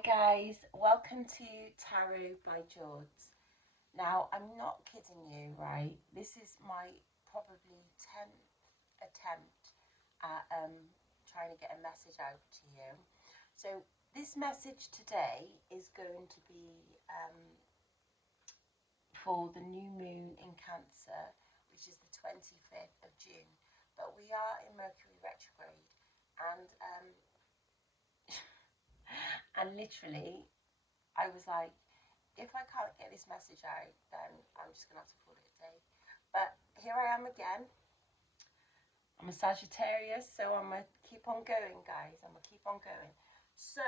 Hi guys, welcome to Tarot by George. Now, I'm not kidding you, right? This is my probably 10th attempt at trying to get a message out to you. So this message today is going to be for the new moon in Cancer, which is the 25th of June. But we are in Mercury retrograde, and and literally I was like, if I can't get this message out, then I'm just gonna have to call it a day. But here I am again. I'm a Sagittarius, so I'm gonna keep on going, guys. I'm gonna keep on going. So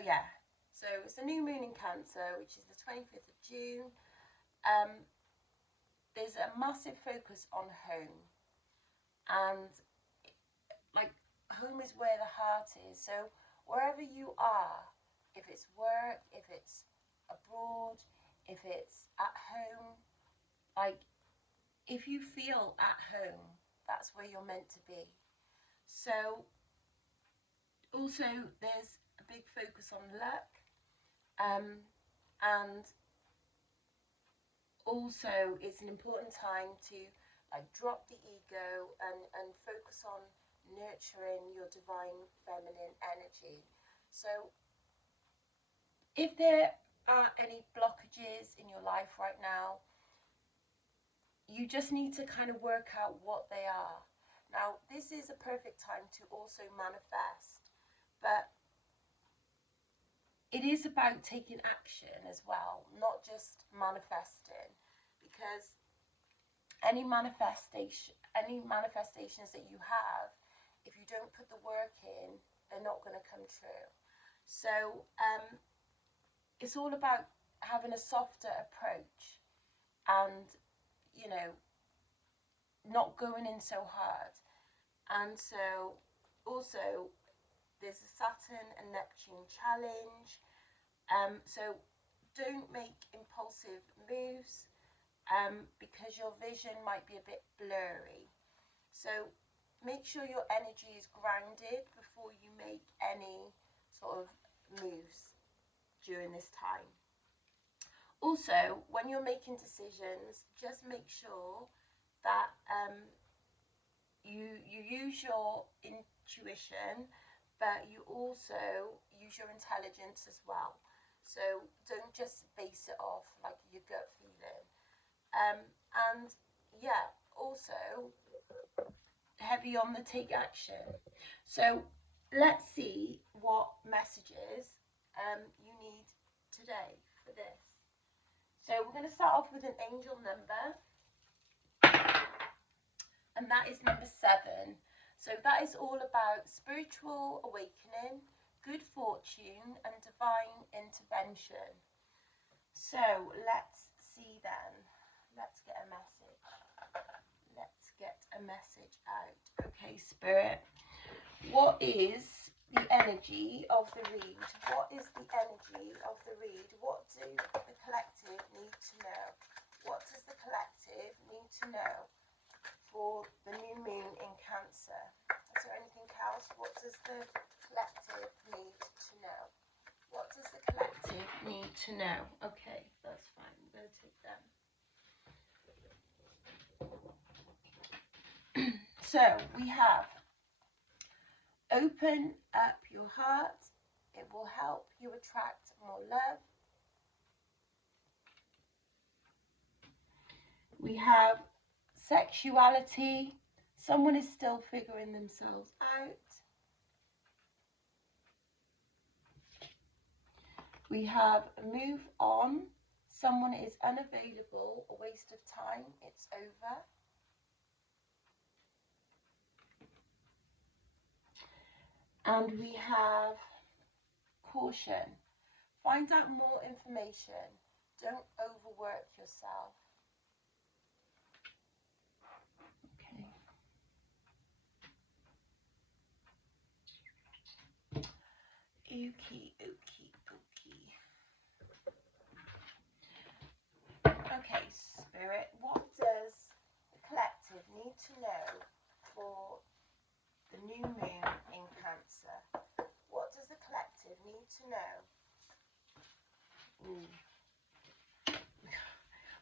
yeah. So it's the new moon in Cancer, which is the 25th of June. There's a massive focus on home, and like home is where the heart is. So wherever you are, if it's work, if it's abroad, if it's at home, like if you feel at home, that's where you're meant to be. So also there's a big focus on luck, and also it's an important time to like drop the ego and focus on nurturing your divine feminine energy. So if there are any blockages in your life right now, you just need to kind of work out what they are. Now, this is a perfect time to also manifest, but it is about taking action as well, not just manifesting, because any manifestations that you have, if you don't put the work in, they're not going to come true. So it's all about having a softer approach and, you know, not going in so hard. And so also there's a Saturn and Neptune challenge. So don't make impulsive moves because your vision might be a bit blurry. So make sure your energy is grounded before you make any sort of moves during this time. Also, when you're making decisions, just make sure that you use your intuition, but you also use your intelligence as well. So don't just base it off like your gut feeling. And yeah, also heavy on the take action. So let's see what messages you need today for this. So we're going to start off with an angel number, and that is number 7. So that is all about spiritual awakening, good fortune, and divine intervention. So let's see then. Let's get a message. Let's get a message out. Okay, Spirit. What is the energy of the read? What is the energy of the read? What do the collective need to know? What does the collective need to know for the new moon in Cancer? Is there anything else? What does the collective need to know? What does the collective need to know? Okay, that's fine. I'm going to take them. So we have open up your heart. It will help you attract more love. We have sexuality. Someone is still figuring themselves out. We have move on. Someone is unavailable, a waste of time, it's over. And we have caution. Find out more information. Don't overwork yourself. Okay. Okie, okie, okie. Okay, Spirit, what does the collective need to know for the new moon in Cancer? What does the collective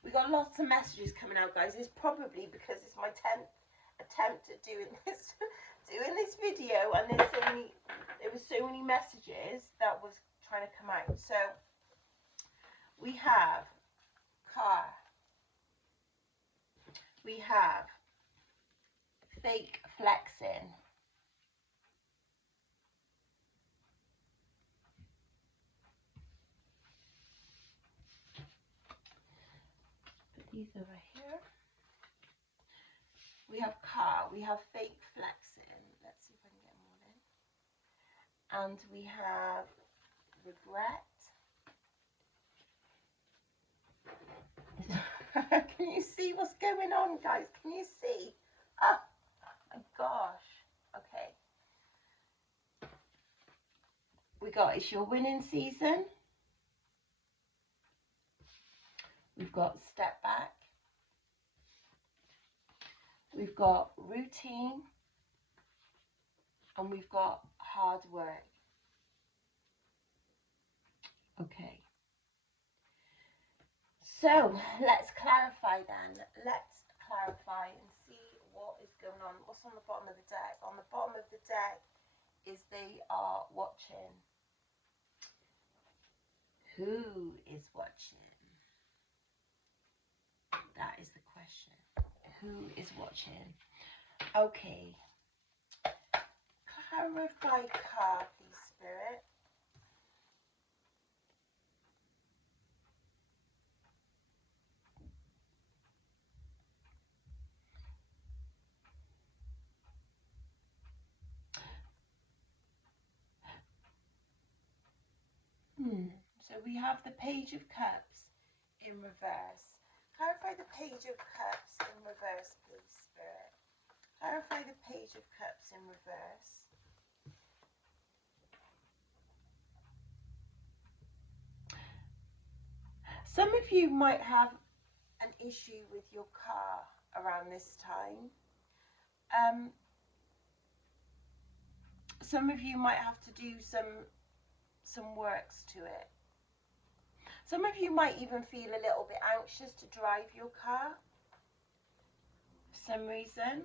We got lots of messages coming out, guys. It's probably because it's my 10th attempt at doing this video, and there were so many messages that was trying to come out. So we have car, we have fake flexing, put these over here. We have car, we have fake flexing. Let's see if I can get them all in. And we have regret. Can you see what's going on, guys? Can you see? Oh my gosh. Okay. We got it's your winning season. We've got step back. We've got routine. And we've got hard work. Okay. So let's clarify then. Let's clarify and see what is going on. What's on the bottom of the deck? On the bottom of the deck is they are watching. Who is watching? That is the question. Who is watching? Okay. Clarify card, please, Spirit. So we have the Page of Cups in reverse. Clarify the Page of Cups in reverse, please, Spirit. Clarify the Page of Cups in reverse. Some of you might have an issue with your car around this time. Some of you might have to do some works to it. Some of you might even feel a little bit anxious to drive your car for some reason.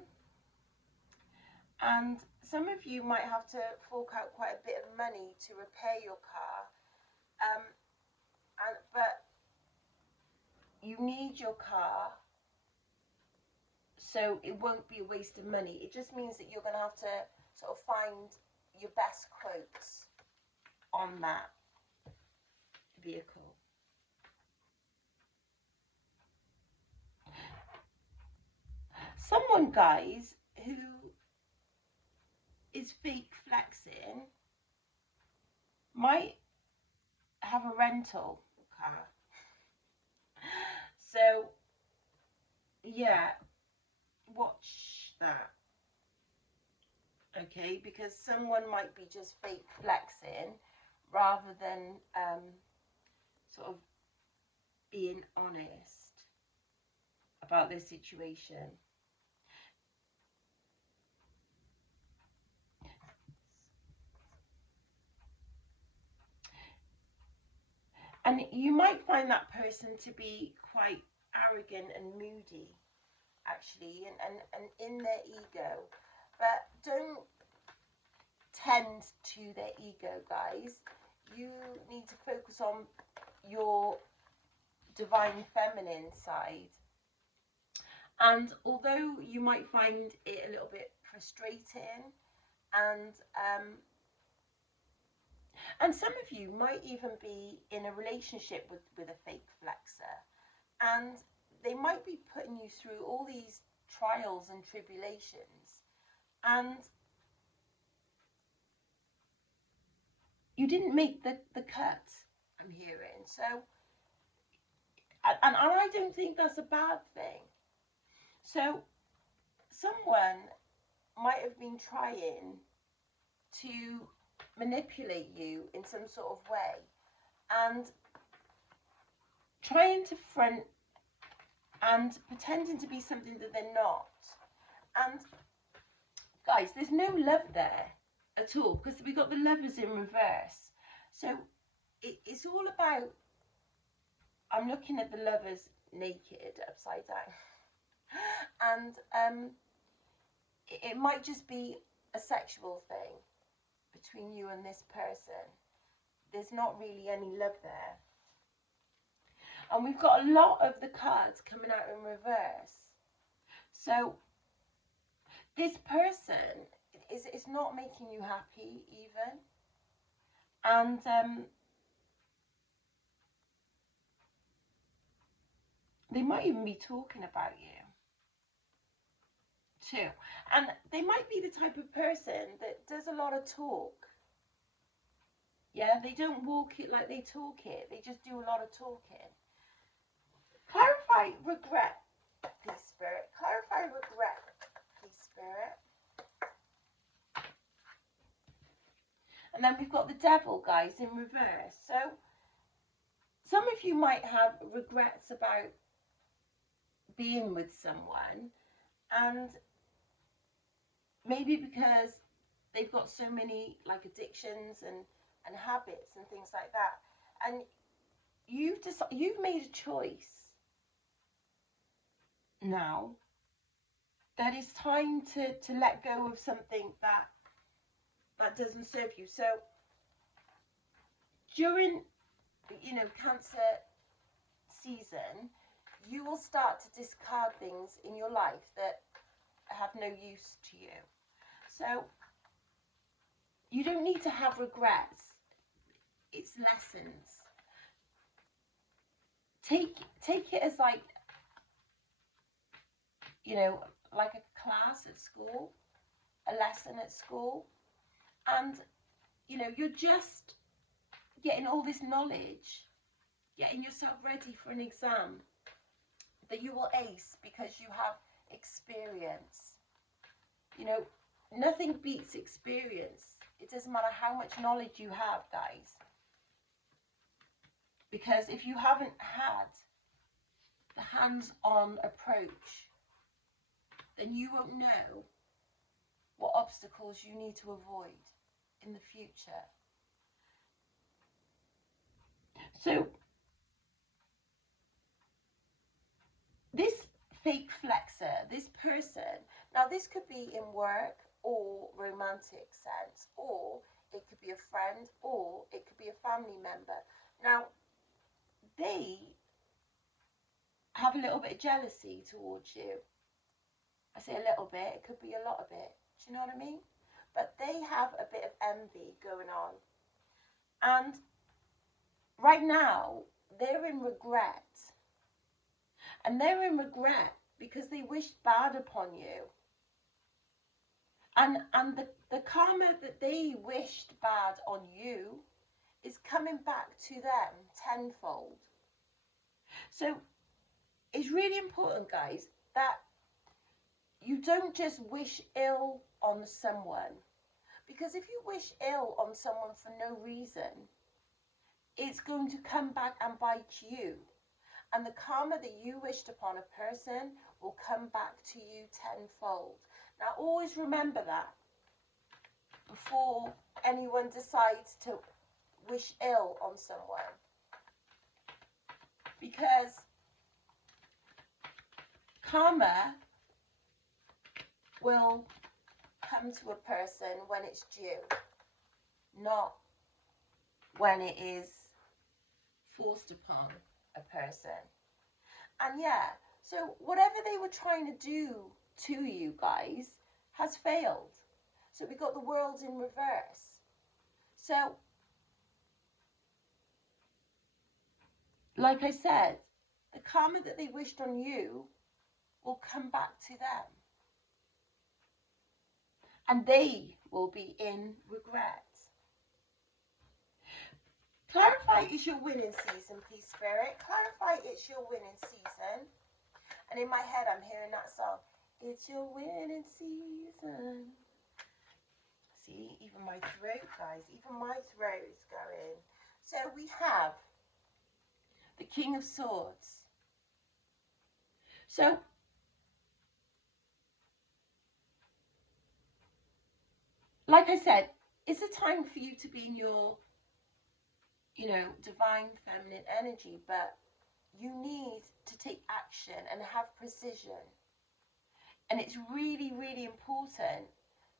And some of you might have to fork out quite a bit of money to repair your car. But you need your car, so it won't be a waste of money. It just means that you're going to have to sort of find your best quotes on that vehicle. Someone, guys, who is fake flexing might have a rental car. So, yeah, watch that. Okay, because someone might be just fake flexing rather than sort of being honest about their situation. And you might find that person to be quite arrogant and moody, actually, and in their ego. But don't tend to their ego, guys. You need to focus on your divine feminine side. And although you might find it a little bit frustrating, and some of you might even be in a relationship with a fake flexer, and they might be putting you through all these trials and tribulations, and you didn't make the cut, I'm hearing. So, and I don't think that's a bad thing. So, someone might have been trying to manipulate you in some sort of way and trying to front and pretending to be something that they're not. And guys, there's no love there at all, because we got the Lovers in reverse. So it's all about I'm looking at the lovers naked, upside down. And it might just be a sexual thing between you and this person. There's not really any love there. And we've got a lot of the cards coming out in reverse. So this person is not making you happy even. And they might even be talking about you too. And they might be the type of person that does a lot of talk. Yeah, they don't walk it like they talk it. They just do a lot of talking. Clarify regret, please, Spirit. Clarify regret, please, Spirit. And then we've got the devil, guys, in reverse. So some of you might have regrets about being with someone, and maybe because they've got so many like addictions and habits and things like that, and you've made a choice now that it's time to let go of something that doesn't serve you. So during, you know, Cancer season, you will start to discard things in your life that have no use to you. So you don't need to have regrets. It's lessons. Take it as like, you know, like a class at school, a lesson at school. And, you know, you're just getting all this knowledge, getting yourself ready for an exam that you will ace because you have experience. You know, nothing beats experience. It doesn't matter how much knowledge you have, guys. Because if you haven't had the hands-on approach, then you won't know what obstacles you need to avoid in the future. So this fake flexer, this person, now this could be in work or romantic sense, or it could be a friend, or it could be a family member. Now, they have a little bit of jealousy towards you. I say a little bit, it could be a lot of it. Do you know what I mean? But they have a bit of envy going on. And right now, they're in regret. And they're in regret because they wished bad upon you. And the karma that they wished bad on you is coming back to them tenfold. So it's really important, guys, that you don't just wish ill on someone. Because if you wish ill on someone for no reason, it's going to come back and bite you. And the karma that you wished upon a person will come back to you tenfold. Now, always remember that before anyone decides to wish ill on someone. Because karma will come to a person when it's due, not when it is forced upon a person. And yeah, so whatever they were trying to do to you guys has failed. So we got the world in reverse. So, like I said, the karma that they wished on you will come back to them. And they will be in regret. Clarify it's your winning season, please, Spirit. Clarify it's your winning season. And in my head, I'm hearing that song. It's your winning season. See, even my throat, guys, even my throat is going. So we have the King of Swords. So like I said, it's a time for you to be in your, you know, divine feminine energy. But you need to take action and have precision. And it's really, really important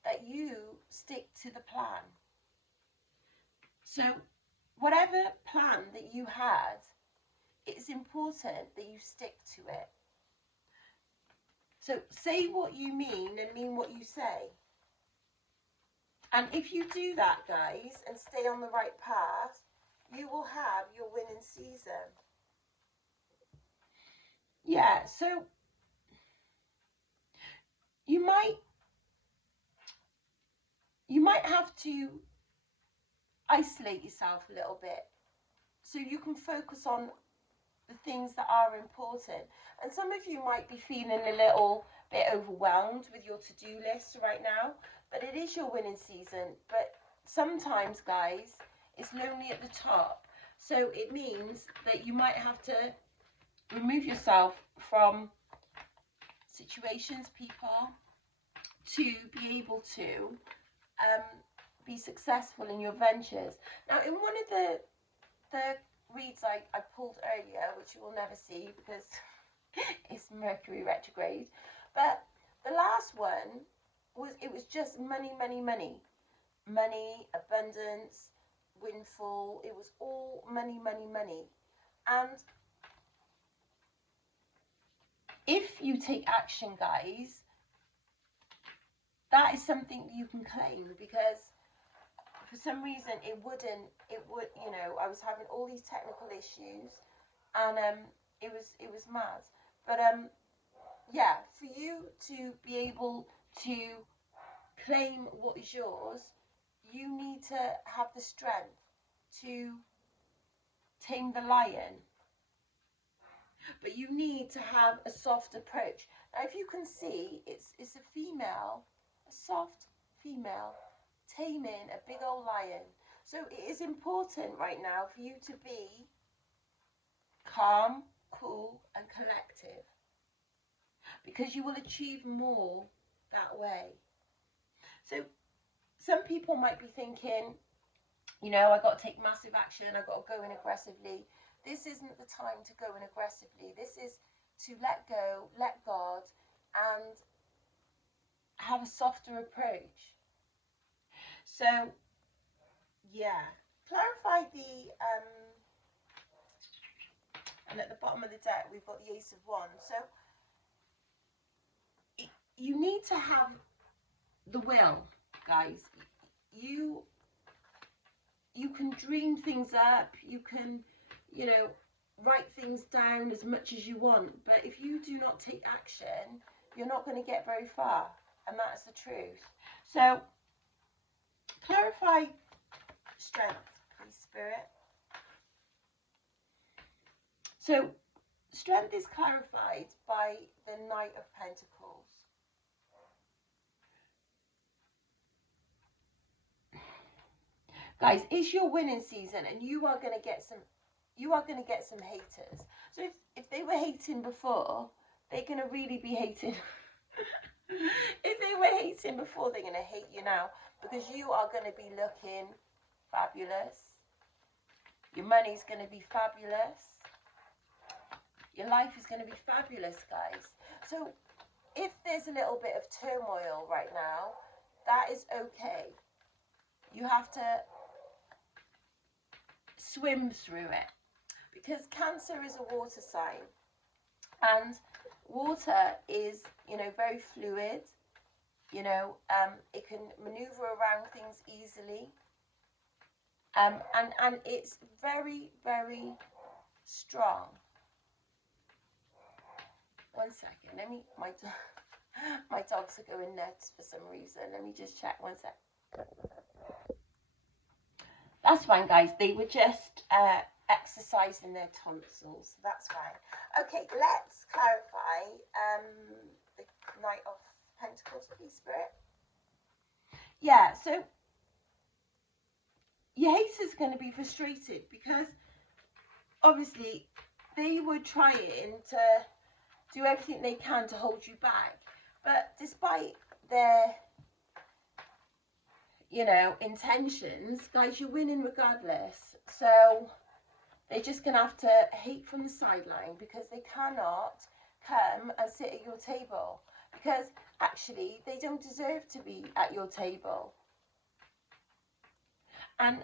that you stick to the plan. So whatever plan that you had, it's important that you stick to it. So say what you mean and mean what you say. And if you do that, guys, and stay on the right path, you will have your winning season. Yeah, so you might have to isolate yourself a little bit so you can focus on the things that are important. And some of you might be feeling a little bit overwhelmed with your to-do list right now, but it is your winning season. But sometimes, guys, it's lonely at the top. So it means that you might have to remove yourself from situations, people, to be able to be successful in your ventures. Now, in one of the reads I pulled earlier, which you will never see because it's Mercury retrograde, but the last one was just money, money, money, money, abundance, windfall. It was all money, money, money. And if you take action, guys, that is something you can claim, because for some reason it would, you know, I was having all these technical issues, and it was mad. But yeah, for you to be able to claim what is yours, you need to have the strength to tame the lion. But you need to have a soft approach. Now, if you can see, it's a female, a soft female, taming a big old lion. So it is important right now for you to be calm, cool, and collective, because you will achieve more that way. So some people might be thinking, you know, I got to take massive action, I got to go in aggressively. This isn't the time to go in aggressively. This is to let go, let God, and have a softer approach. So yeah, clarify the and at the bottom of the deck we've got the Ace of Wands. So you need to have the will, guys. You can dream things up, you can, you know, write things down as much as you want, but if you do not take action, you're not going to get very far, and that's the truth. So clarify strength, please, Spirit. So strength is clarified by the Knight of Pentacles. Guys, it's your winning season, and you are going to get some haters. So if they were hating before, they're going to really be hating. If they were hating before, they're going to hate you now, because you are going to be looking fabulous. Your money's going to be fabulous. Your life is going to be fabulous, guys. So if there's a little bit of turmoil right now, that is okay. You have to swim through it, because Cancer is a water sign, and water is, you know, very fluid. You know, it can maneuver around things easily, and it's very, very strong. One second, let me, my dogs are going nuts for some reason. Let me just check, one sec. That's fine, guys. They were just exercising their tonsils. That's fine. Okay, let's clarify the Knight of Pentacles, please, Spirit. Yeah, so your haters are going to be frustrated, because obviously they were trying to do everything they can to hold you back. But despite their, you know, intentions, guys, you're winning regardless. So They're just going to have to hate from the sideline because they cannot come and sit at your table, because actually they don't deserve to be at your table. And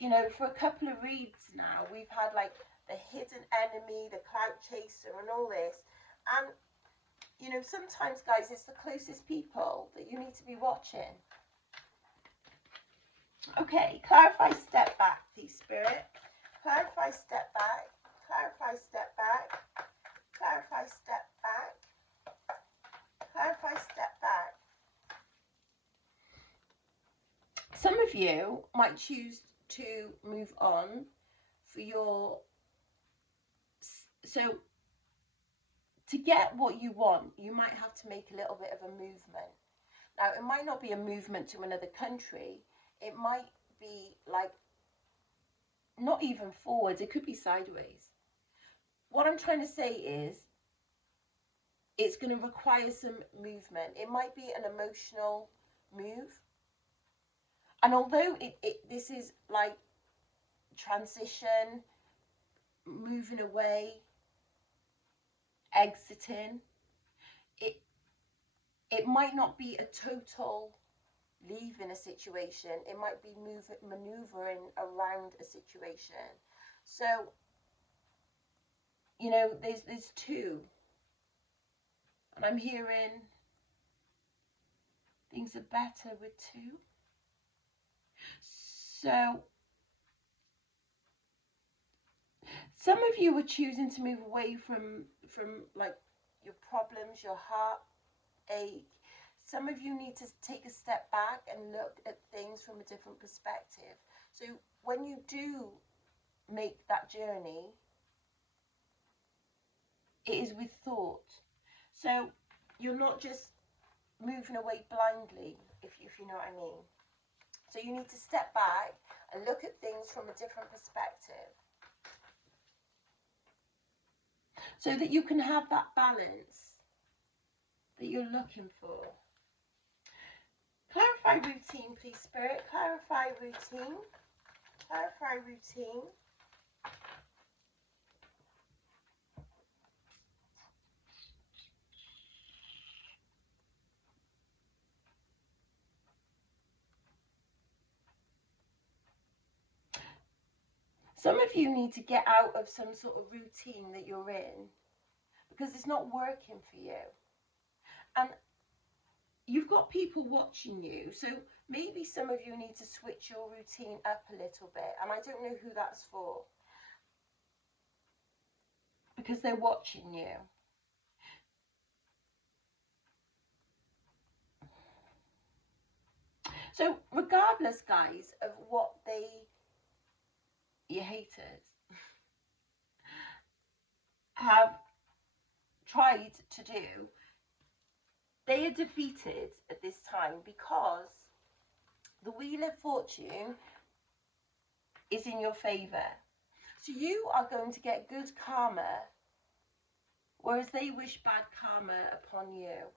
you know, for a couple of reads now, we've had like the hidden enemy, the clout chaser, and all this. And you know, sometimes, guys, it's the closest people that you need to be watching. Okay, clarify, step back, please, Spirit. Clarify, step back. Clarify, step back. Clarify, step back. Clarify, step back. Some of you might choose to move on for your... So, to get what you want, you might have to make a little bit of a movement. Now, it might not be a movement to another country. It might be like, not even forwards, it could be sideways. What I'm trying to say is, it's going to require some movement. It might be an emotional move. And although this is like transition, moving away, exiting, it might not be a total leaving a situation. It might be maneuvering around a situation. So, you know, there's two. And I'm hearing things are better with two. So, some of you are choosing to move away from like your problems, your heartache. Some of you need to take a step back and look at things from a different perspective. So when you do make that journey, it is with thought. So you're not just moving away blindly, if you know what I mean. So you need to step back and look at things from a different perspective, so that you can have that balance that you're looking for. Clarify routine, please, Spirit. Clarify routine. Clarify routine. Some of you need to get out of some sort of routine that you're in because it's not working for you. And you've got people watching you, so maybe some of you need to switch your routine up a little bit. And I don't know who that's for, because they're watching you. So regardless, guys, of what your haters have tried to do, they are defeated at this time, because the Wheel of Fortune is in your favour. So you are going to get good karma, whereas they wish bad karma upon you.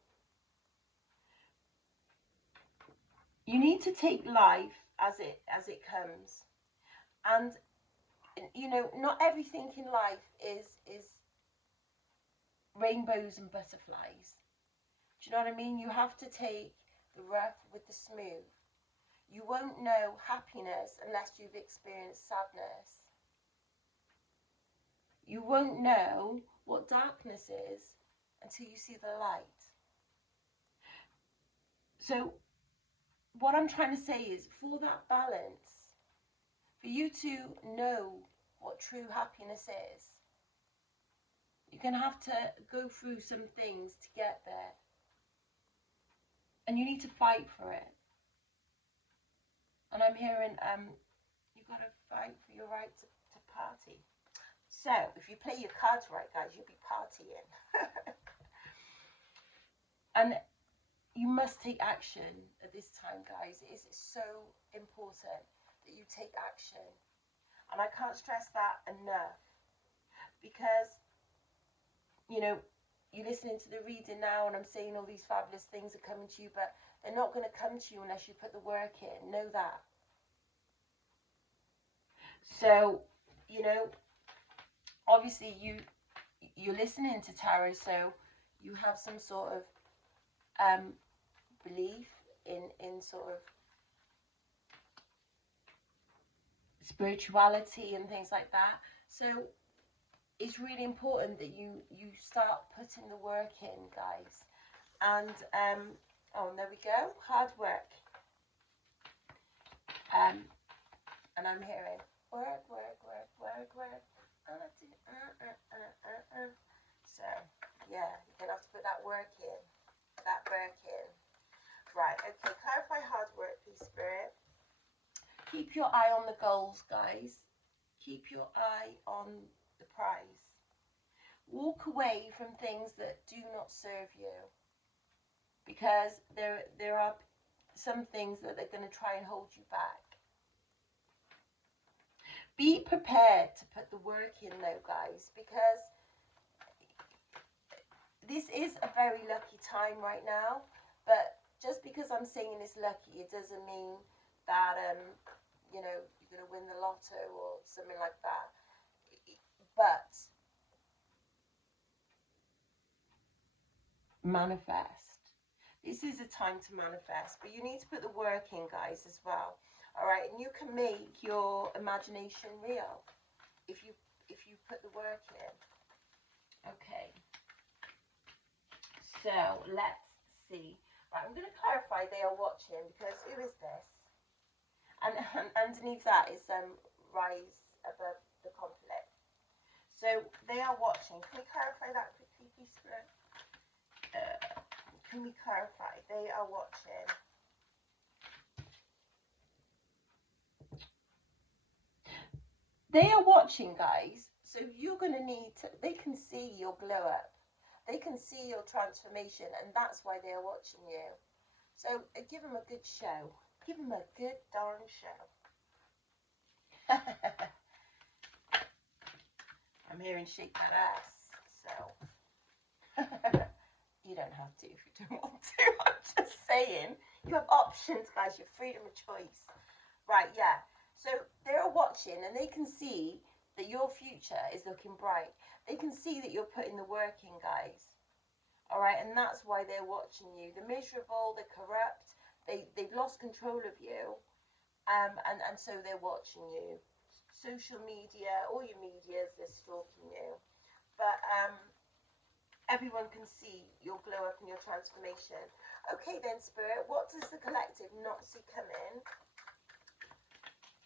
You need to take life as it comes. And you know, not everything in life is rainbows and butterflies. Do you know what I mean? You have to take the rough with the smooth. You won't know happiness unless you've experienced sadness. You won't know what darkness is until you see the light. So what I'm trying to say is, for that balance, for you to know what true happiness is, you're going to have to go through some things to get there. And you need to fight for it. And I'm hearing, you've got to fight for your right to party. So, if you play your cards right, guys, you'll be partying. And you must take action at this time, guys. It is so important that you take action. And I can't stress that enough. Because, you know, you're listening to the reading now and I'm saying all these fabulous things are coming to you, but they're not going to come to you unless you put the work in. Know that. So, you know, obviously you're listening to tarot, so you have some sort of belief in sort of spirituality and things like that. So it's really important that you start putting the work in, guys. And oh, and there we go, hard work. And I'm hearing work, work, work, work, work. So yeah, you're gonna have to put that work in. That work in. Right, okay, clarify hard work, please, Spirit. Keep your eye on the goals, guys. Keep your eye on the prize. Walk away from things that do not serve you, because there are some things that they're going to try and hold you back. Be prepared to put the work in, though, guys, because this is a very lucky time right now. But just because I'm saying it's lucky, it doesn't mean that you know, you're going to win the lotto or something like that. But manifest. This is a time to manifest, but you need to put the work in, guys, as well. All right, and you can make your imagination real if you put the work in. Okay. So let's see. Right, I'm going to clarify they are watching, because who is this? And underneath that is rise above the conflict. So they are watching. Can we clarify that quickly, please, Spirit? Can we clarify? They are watching. They are watching, guys. So you're going to need to, they can see your glow up. They can see your transformation, and that's why they are watching you. So give them a good show. Give them a good darn show. I'm hearing shake that ass, so you don't have to if you don't want to. I'm just saying, you have options, guys. You have freedom of choice. Right, yeah. So they're watching, and they can see that your future is looking bright. They can see that you're putting the work in, guys. All right, and that's why they're watching you. They're miserable, they're corrupt, they've lost control of you, and so they're watching you. Social media, all your medias, they're stalking you. But everyone can see your glow up and your transformation. Okay then, Spirit, what does the collective not see coming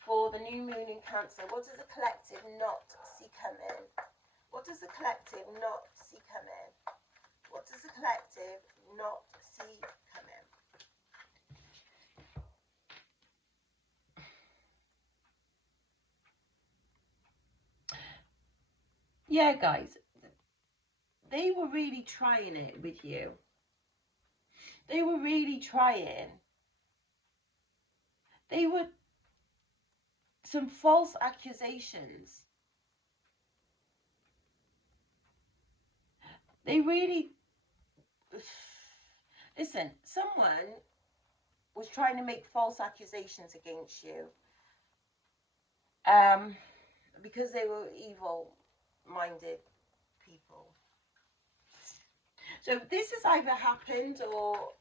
for the new moon in Cancer? What does the collective not see coming? What does the collective not see coming? What does the collective not see coming? Yeah, guys, they were really trying it with you. They were really trying. They were some false accusations. They really, listen, someone was trying to make false accusations against you, because they were evil-minded people. So this has either happened, or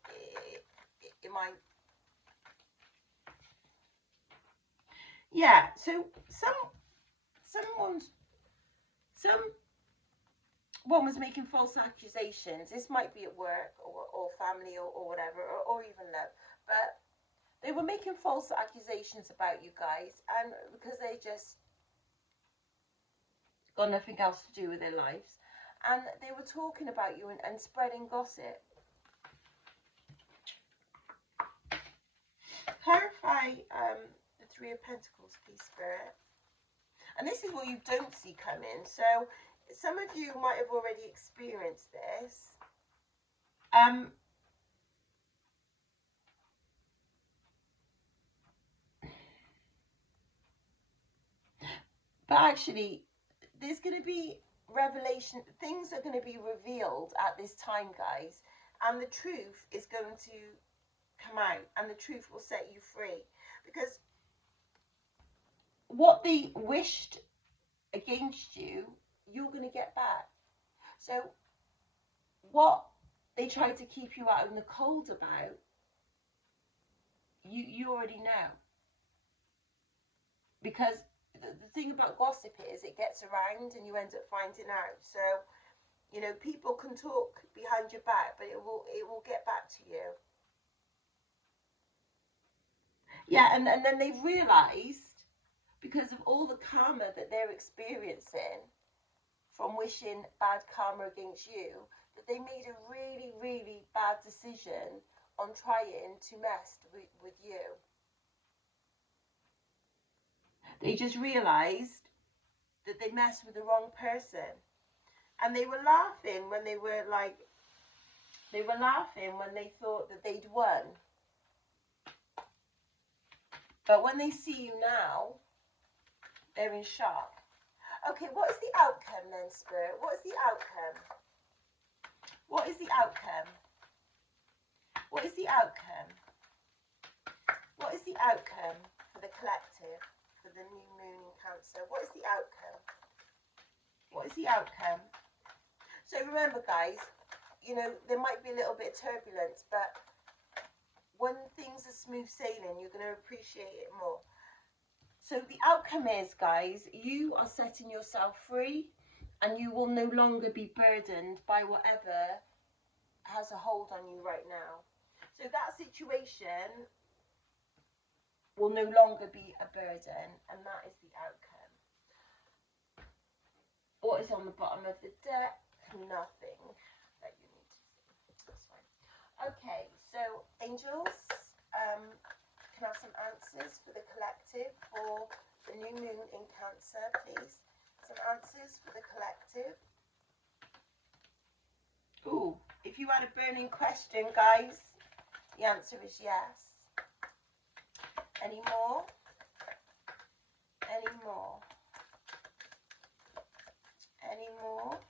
it might. Yeah. So someone was making false accusations. This might be at work or family or whatever, or even love, but they were making false accusations about you guys, and because they just got nothing else to do with their lives, and they were talking about you and spreading gossip. Clarify the Three of Pentacles, please, Spirit. And this is what you don't see coming. So some of you might have already experienced this. But actually, there's going to be revelation. Things are going to be revealed at this time, guys. And the truth is going to come out. And the truth will set you free. Because what they wished against you, you're going to get back. So what they try to keep you out in the cold about, you already know. Because the thing about gossip is it gets around and you end up finding out. So, you know, people can talk behind your back, but it will get back to you. Yeah, and then they've realised, because of all the karma that they're experiencing from wishing bad karma against you, that they made a really, really bad decision on trying to mess with you. They just realised that they messed with the wrong person. And they were laughing when they were like, they were laughing when they thought that they'd won. But when they see you now, they're in shock. Okay, what is the outcome then, Spirit? What is the outcome? What is the outcome? What is the outcome? What is the outcome for the collective, for the new moon in Cancer? What is the outcome? What is the outcome? So remember, guys, you know, there might be a little bit of turbulence, but when things are smooth sailing, you're going to appreciate it more. So the outcome is, guys, you are setting yourself free, and you will no longer be burdened by whatever has a hold on you right now. So that situation will no longer be a burden, and that is the outcome. What is on the bottom of the deck? Nothing that you need to see. That's fine. Okay, so angels, can I have some answers for the collective for the new moon in Cancer, please? Some answers for the collective. Ooh, if you had a burning question, guys, the answer is yes. Any more? Any more? Any more?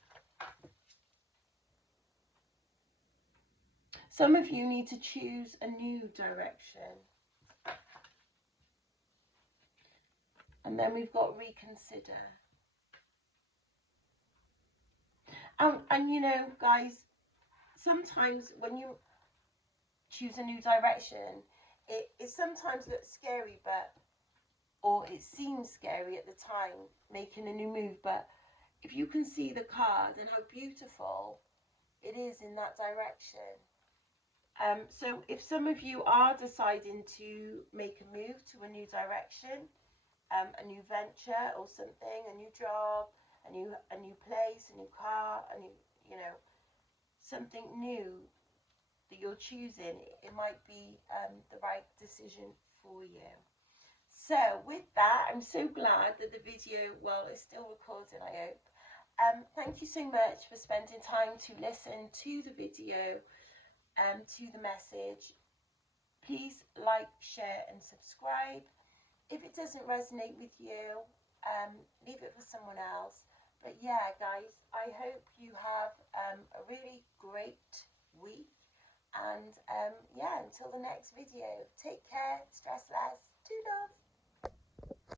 Some of you need to choose a new direction. And then we've got reconsider. And you know, guys, sometimes when you choose a new direction, it sometimes looks scary, or it seems scary at the time, making a new move. But if you can see the card and how beautiful it is in that direction. So if some of you are deciding to make a move to a new direction, a new venture or something, a new job, a new place, a new car, you know, something new that you're choosing, it might be the right decision for you. So with that, I'm so glad that the video, well, it's still recording, I hope. Thank you so much for spending time to listen to the video, to the message. Please like, share and subscribe. If it doesn't resonate with you, leave it for someone else. But yeah, guys, I hope you have a really great week. And yeah, until the next video, take care, stress less, toodles.